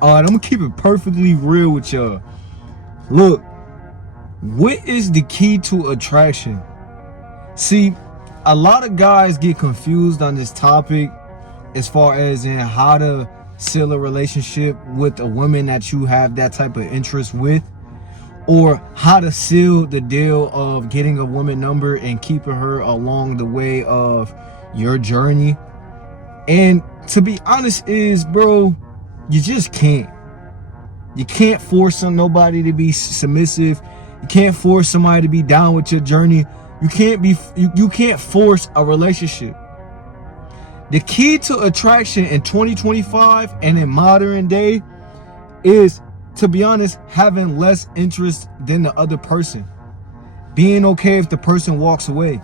All right, I'm gonna keep it perfectly real with y'all. Look, what is the key to attraction? See, a lot of guys get confused on this topic as far as in how to seal a relationship with a woman that you have that type of interest with, or how to seal the deal of getting a woman number and keeping her along the way of your journey. And to be honest is, bro, you just can't. You can't force nobody to be submissive. You can't force somebody to be down with your journey. You can't force a relationship. The key to attraction in 2025 and in modern day is, to be honest, having less interest than the other person. Being okay if the person walks away.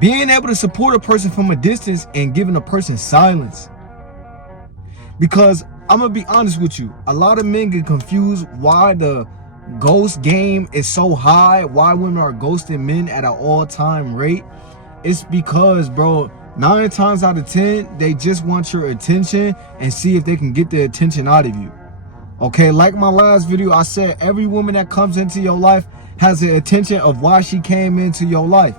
Being able to support a person from a distance and giving a person silence. Because I'm going to be honest with you, a lot of men get confused why the ghost game is so high, why women are ghosting men at an all-time rate. It's because, bro, 9 times out of 10, they just want your attention and see if they can get the attention out of you. Okay, like my last video, I said every woman that comes into your life has the intention of why she came into your life.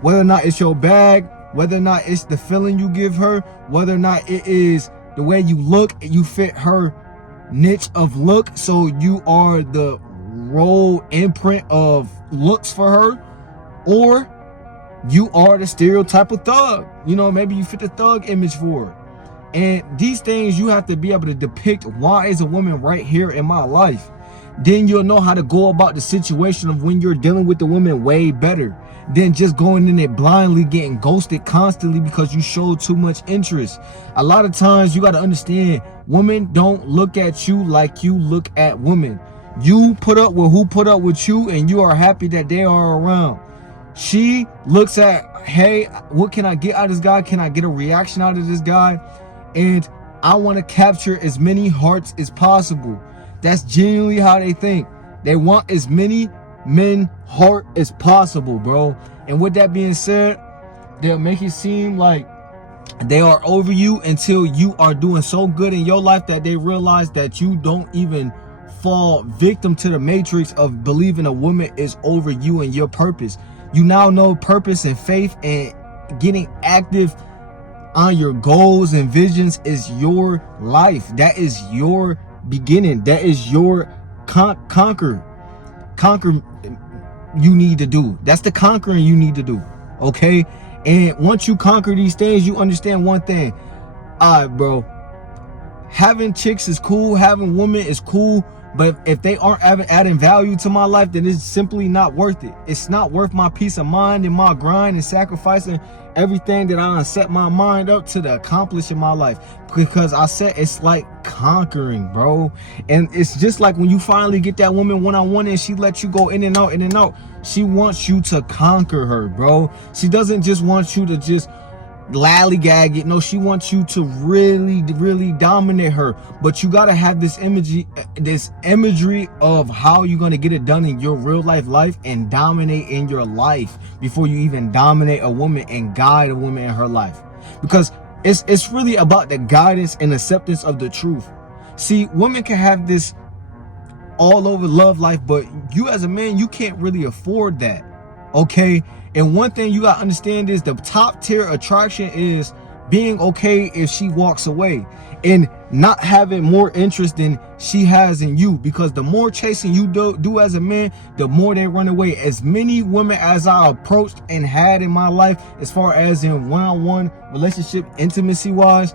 Whether or not it's your bag, whether or not it's the feeling you give her, whether or not it is the way you look, you fit her niche of look, so you are the role imprint of looks for her, or you are the stereotype of thug. You know, maybe you fit the thug image for her. And these things you have to be able to depict. Why is a woman right here in my life? Then you'll know how to go about the situation of when you're dealing with the woman way better than just going in it blindly, getting ghosted constantly because you showed too much interest. A lot of times you got to understand, women don't look at you like you look at women. You put up with who put up with you, and you are happy that they are around. She looks at, hey, what can I get out of this guy? Can I get a reaction out of this guy? And I want to capture as many hearts as possible. That's genuinely how they think. They want as many men heart as possible, bro. And with that being said, they'll make it seem like they are over you until you are doing so good in your life that they realize that you don't even fall victim to the matrix of believing a woman is over you and your purpose. You now know purpose and faith, and getting active on your goals and visions is your life. That is your beginning. That is your conquer you need to do. That's the conquering you need to do. Okay, and once you conquer these things, you understand one thing. All right, bro, having chicks is cool, having women is cool, but if they aren't adding value to my life, then it's simply not worth it. It's not worth my peace of mind and my grind and sacrificing everything that I set my mind up to accomplish in my life. Because I said it's like conquering, bro. And it's just like when you finally get that woman one-on-one and she lets you go in and out, in and out. She wants you to conquer her, bro. She doesn't just want you to just lollygag it. No, she wants you to really dominate her. But you gotta have this imagery of how you're gonna get it done in your real life and dominate in your life before you even dominate a woman and guide a woman in her life. Because it's really about the guidance and acceptance of the truth. See, women can have this all over love life, but you as a man, you can't really afford that. Okay, and one thing you gotta understand is the top tier attraction is being okay if she walks away and not having more interest than she has in you. Because the more chasing you do as a man, the more they run away. As many women as I approached and had in my life, as far as in one-on-one relationship intimacy wise,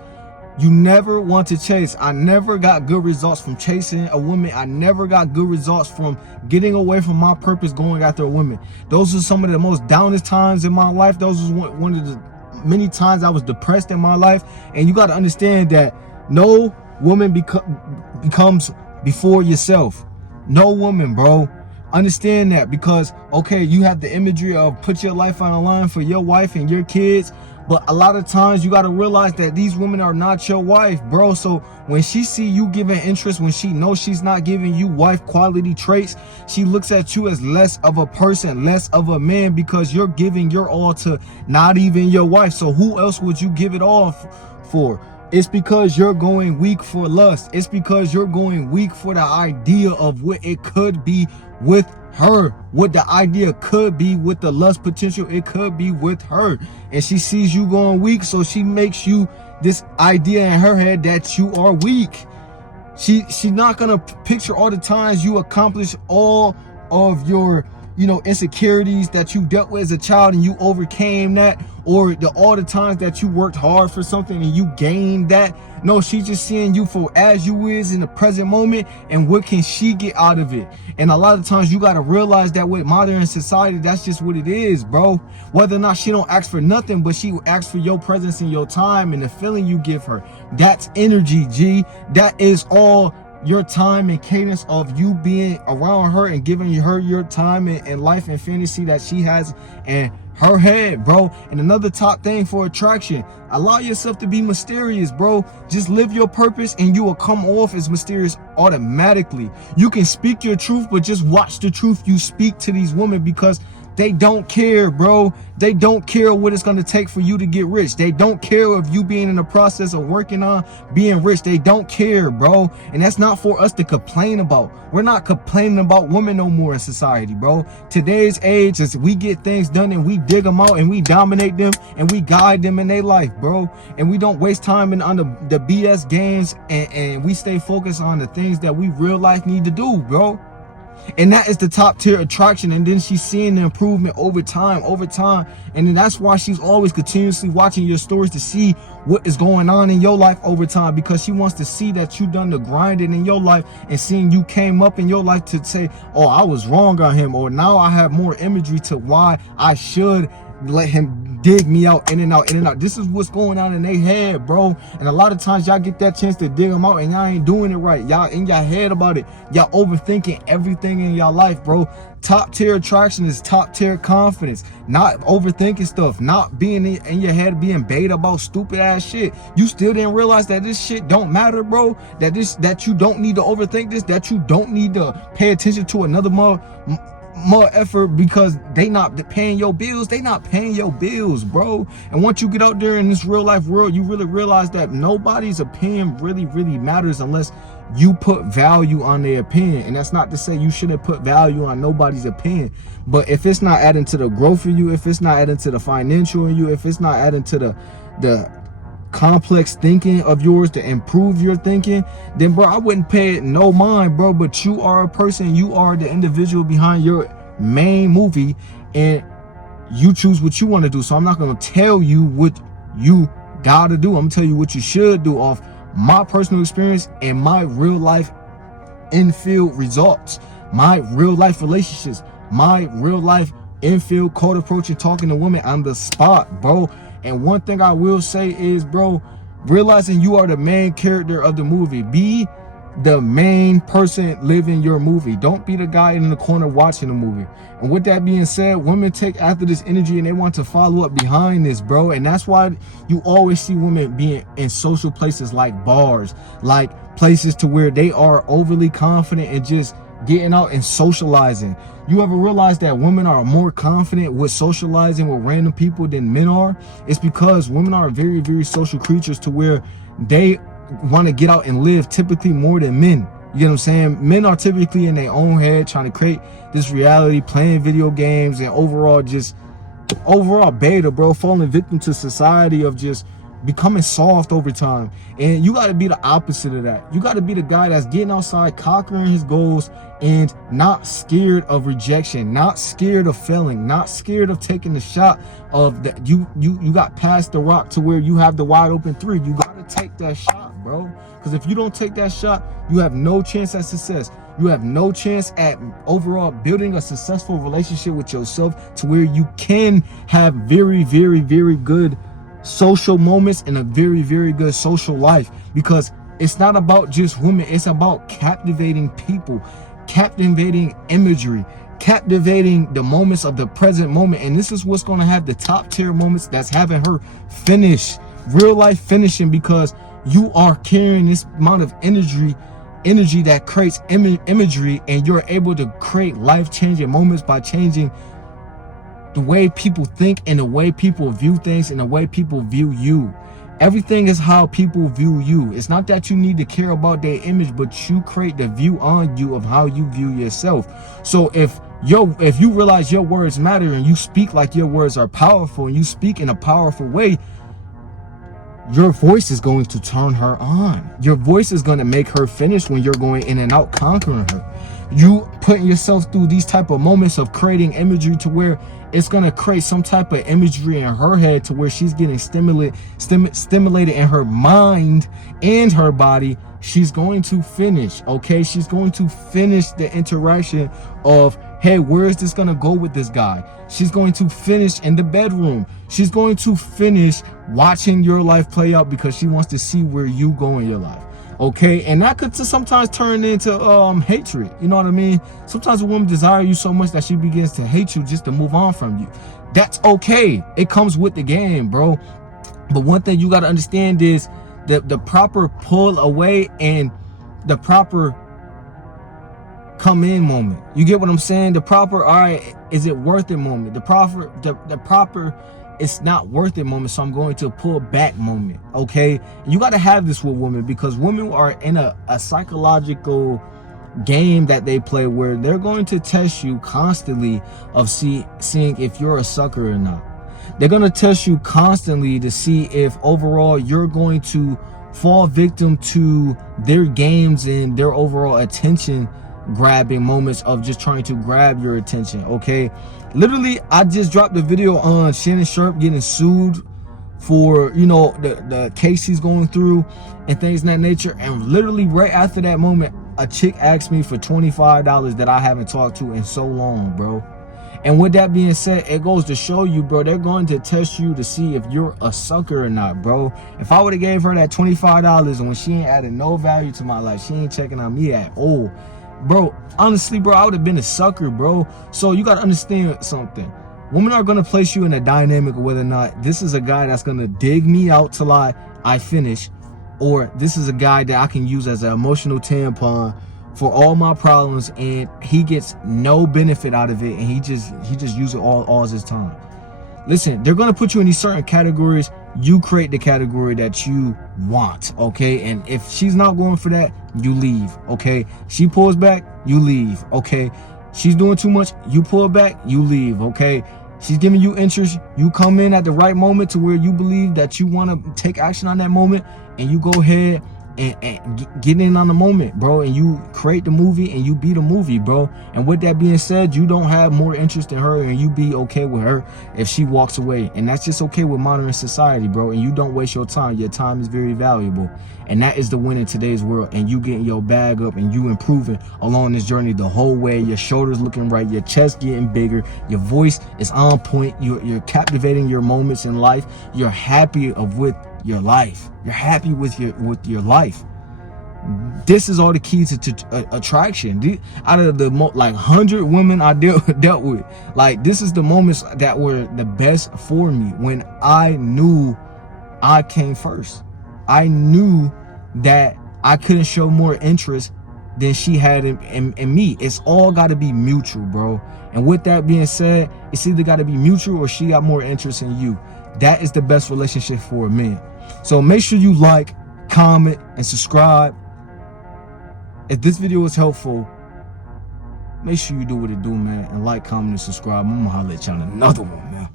you never want to chase. I never got good results from chasing a woman. I never got good results from getting away from my purpose going after a woman. Those are some of the most downest times in my life. Those was one of the many times I was depressed in my life. And you got to understand that no woman becomes before yourself. No woman, bro. Understand that. Because, okay, you have the imagery of put your life on the line for your wife and your kids, But a lot of times you got to realize that these women are not your wife, bro. So when she see you giving interest, when she knows she's not giving you wife quality traits, she looks at you as less of a person, less of a man, because you're giving your all to not even your wife. So who else would you give it all for? It's because you're going weak for lust. It's because you're going weak for the idea of what it could be with her, what the idea could be with the lust potential it could be with her. And she sees you going weak, so she makes you this idea in her head that you are weak. She's not gonna picture all the times you accomplish all of your insecurities that you dealt with as a child and you overcame that, or all the times that you worked hard for something and you gained that. No, she's just seeing you for as you is in the present moment and what can she get out of it. And a lot of times you got to realize that with modern society, that's just what it is, bro. Whether or not she don't ask for nothing, but she asks for your presence and your time and the feeling you give her. That's energy, G. That is all your time and cadence of you being around her and giving her your time and life and fantasy that she has in her head, bro. And another top thing for attraction, allow yourself to be mysterious, bro. Just live your purpose and you will come off as mysterious automatically. You can speak your truth, but just watch the truth you speak to these women, because they don't care, bro. They don't care what it's going to take for you to get rich. They don't care if you being in the process of working on being rich. They don't care, bro. And that's not for us to complain about. We're not complaining about women no more in society, bro. Today's age is we get things done and we dig them out and we dominate them and we guide them in their life, bro. And we don't waste time on the BS games, and we stay focused on the things that we real life need to do, bro. And that is the top tier attraction. And then she's seeing the improvement over time. And then that's why she's always continuously watching your stories to see what is going on in your life over time, because she wants to see that you done the grinding in your life and seeing you came up in your life to say, oh, I was wrong on him, or now I have more imagery to why I should let him dig me out, in and out, in and out. This is what's going on in their head, bro. And a lot of times y'all get that chance to dig them out and y'all ain't doing it right. Y'all in your head about it. Y'all overthinking everything in your life, bro. Top tier attraction is top tier confidence. Not overthinking stuff, not being in your head being bait about stupid ass shit. You still didn't realize that this shit don't matter, bro. That you don't need to overthink this, that you don't need to pay attention to another more effort because they not paying your bills. They not paying your bills, bro. And once you get out there in this real life world, you really realize that nobody's opinion really matters unless you put value on their opinion. And that's not to say you shouldn't put value on nobody's opinion, but if it's not adding to the growth of you, if it's not adding to the financial in you, if it's not adding to the complex thinking of yours to improve your thinking, then bro, I wouldn't pay it no mind, bro. But you are a person, you are the individual behind your main movie, and you choose what you want to do. So I'm not going to tell you what you gotta do. I'm gonna tell you what you should do off my personal experience and my real life in-field results, my real life relationships, my real life in-field cold approach and talking to women on the spot, bro. And one thing I will say is, bro, realizing you are the main character of the movie. Be the main person living your movie. Don't be the guy in the corner watching the movie. And with that being said, women take after this energy and they want to follow up behind this, bro. And that's why you always see women being in social places like bars, like places to where they are overly confident and just getting out and socializing. You ever realize that women are more confident with socializing with random people than men are? It's because women are very social creatures to where they want to get out and live typically more than men. You get what I'm saying? Men are typically in their own head trying to create this reality, playing video games, and overall beta, bro, falling victim to society of just becoming soft over time. And you got to be the opposite of that. You got to be the guy that's getting outside, conquering his goals, and not scared of rejection, not scared of failing, not scared of taking the shot of that. You got past the rock to where you have the wide open three. You got to take that shot, bro. Because if you don't take that shot, you have no chance at success. You have no chance at overall building a successful relationship with yourself to where you can have very good social moments and a very good social life. Because it's not about just women, it's about captivating people, captivating imagery, captivating the moments of the present moment. And this is what's going to have the top tier moments that's having her finish, real life finishing, because you are carrying this amount of energy that creates imagery, and you're able to create life-changing moments by changing the way people think and the way people view things and the way people view you. Everything is how people view you. It's not that you need to care about their image, but you create the view on you of how you view yourself. So if you realize your words matter and you speak like your words are powerful and you speak in a powerful way, your voice is going to turn her on. Your voice is going to make her finish when you're going in and out conquering her. You putting yourself through these type of moments of creating imagery to where it's going to create some type of imagery in her head to where she's getting stimulated in her mind and her body. She's going to finish, okay? She's going to finish the interaction of, hey, where is this going to go with this guy? She's going to finish in the bedroom. She's going to finish watching your life play out because she wants to see where you go in your life. Okay, and that could sometimes turn into hatred. You know what I mean? Sometimes a woman desires you so much that she begins to hate you just to move on from you. That's okay. It comes with the game, bro. But one thing you got to understand is the proper pull away and the proper come in moment. You get what I'm saying? The proper, all right, is it worth it moment? The proper it's not worth it moment, so I'm going to pull back moment. Okay, you got to have this with women, because women are in a psychological game that they play where they're going to test you constantly of seeing if you're a sucker or not. They're going to test you constantly to see if overall you're going to fall victim to their games and their overall attention grabbing moments of just trying to grab your attention. Okay, literally I just dropped a video on Shannon Sharp getting sued for, you know, the case he's going through and things of that nature, and literally right after that moment a chick asked me for $25 that I haven't talked to in so long, bro. And with that being said, it goes to show you, bro, they're going to test you to see if you're a sucker or not, bro. If I would have gave her that $25 and when she ain't added no value to my life, she ain't checking on me at all, bro, honestly, bro, I would have been a sucker, bro. So you got to understand something. Women are going to place you in a dynamic of whether or not this is a guy that's going to dig me out till I finish, or this is a guy that I can use as an emotional tampon for all my problems, and he gets no benefit out of it, and he just uses it all his time. Listen, they're going to put you in these certain categories. You create the category that you want, okay? And if she's not going for that, you leave, okay? She pulls back, you leave, okay? She's doing too much, you pull back, you leave, okay? She's giving you interest, you come in at the right moment to where you believe that you want to take action on that moment, and you go ahead and get in on the moment, bro, and you create the movie and you be the movie, bro. And with that being said, you don't have more interest in her, and you be okay with her if she walks away, and that's just okay with modern society, bro. And you don't waste your time. Your time is very valuable, and that is the win in today's world. And you getting your bag up and you improving along this journey the whole way. Your shoulders looking right, your chest getting bigger, your voice is on point, you're captivating your moments in life, you're happy with your life, you're happy with your life. This is all the keys to attraction. Out of the like 100 women I dealt with, like, this is the moments that were the best for me, when I knew I came first. I knew that I couldn't show more interest than she had in me. It's all got to be mutual, bro. And with that being said, it's either got to be mutual or she got more interest in you. That is the best relationship for a man. So make sure you like, comment, and subscribe. If this video was helpful, make sure you do what it do, man, and like, comment, and subscribe. I'm gonna holler at y'all in another one, man.